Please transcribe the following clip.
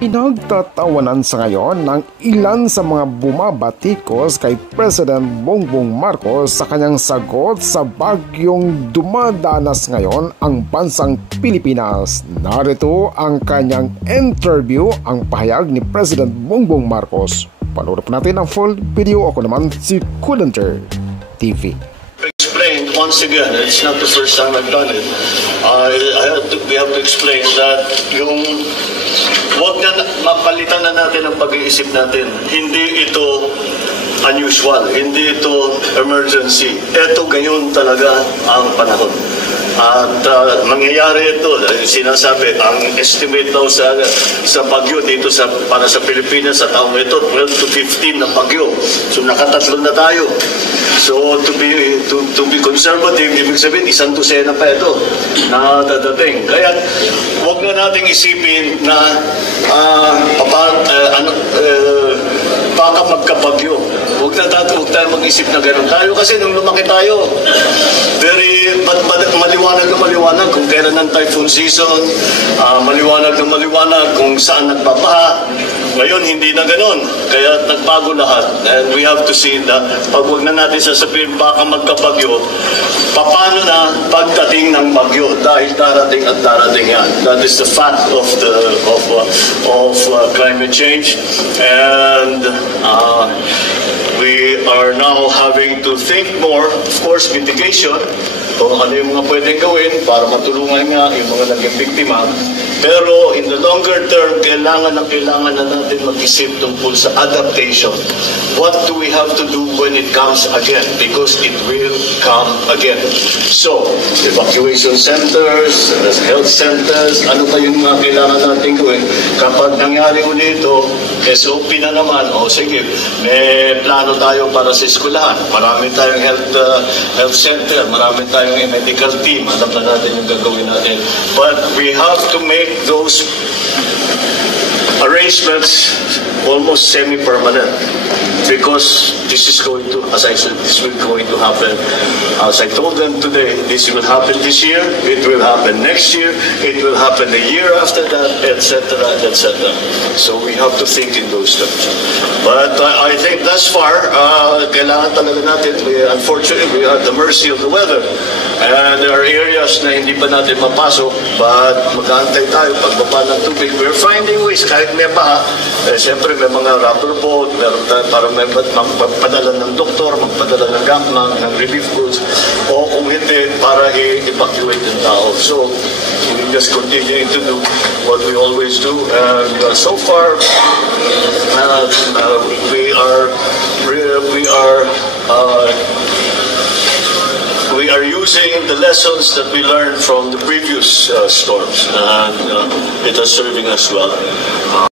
Pinagtatawanan sa ngayon ng ilan sa mga bumabatikos kay President Bongbong Marcos sa kanyang sagot sa bagyong dumadanas ngayon ang bansang Pilipinas. Narito ang kanyang interview, ang pahayag ni President Bongbong Marcos. Panoorin po natin ang full video. Ako naman si Kulenter TV. Explained once again, it's not the first time I've done it. We have to explain that yung wag na mapalitan na natin ang pag-iisip natin. Hindi ito unusual, hindi ito emergency. Ito gayon talaga ang panahon. At mangyayari ito, sinasabi, ang estimate daw sa bagyo dito para sa Pilipinas sa taong ito, 12 to 15 na bagyo. So nakatatlo na tayo. So to be conservative, ibig sabihin, 1 dosena pa ito na dadating. Kaya huwag na nating isipin na baka magkabagyo. Huwag tayo mag-isip na gano'n tayo kasi nung lumaki tayo, very maliwanag kung kailan ang typhoon season, maliwanag kung saan nagpapaha. Ngayon, hindi na gano'n. Kaya nagbago lahat. And we have to see that pag huwag na natin sasabihin baka magkabagyo, paano na pagdating ng bagyo? Dahil darating at darating yan. That is the fact of climate change. And we are now having to think more, of course, mitigation, kung ano yung mga pwedeng gawin para matulungan nga yung mga naging biktima. Pero in the longer term, kailangan na natin mag-isip tungkol sa adaptation. What do we have to do when it comes again? Because it will come again. So, evacuation centers, health centers, ano pa yung mga kailangan natin gawin? Kapag nangyari ulit ito, SOP na naman, sige, may plano tayo para sa eskwelahan. Marami tayong health center, marami tayong medical team. Alam na natin yung gagawin natin. But we have to make those arrangements almost semi-permanent because this is going to, as I said, this will going to happen. As I told them today, this will happen this year, it will happen next year, it will happen the year after that, etc., etc. So we have to think in those terms. But I think thus far, kailangan talaga natin, unfortunately, we are at the mercy of the weather. And there are areas na hindi pa natin mapasok, but mag-aantay tayo pagbaba ng tubig. We're finding ways, kahit may baha, siyempre may mga rubber boat, meron tayo para magpadala ng doktor, magpadala ng gangmang, ng relief goods, o kung hindi, para i-evacuate yung tao. So, we just continue to do what we always do. And so far, we are using the lessons that we learned from the previous storms, and it is serving us well.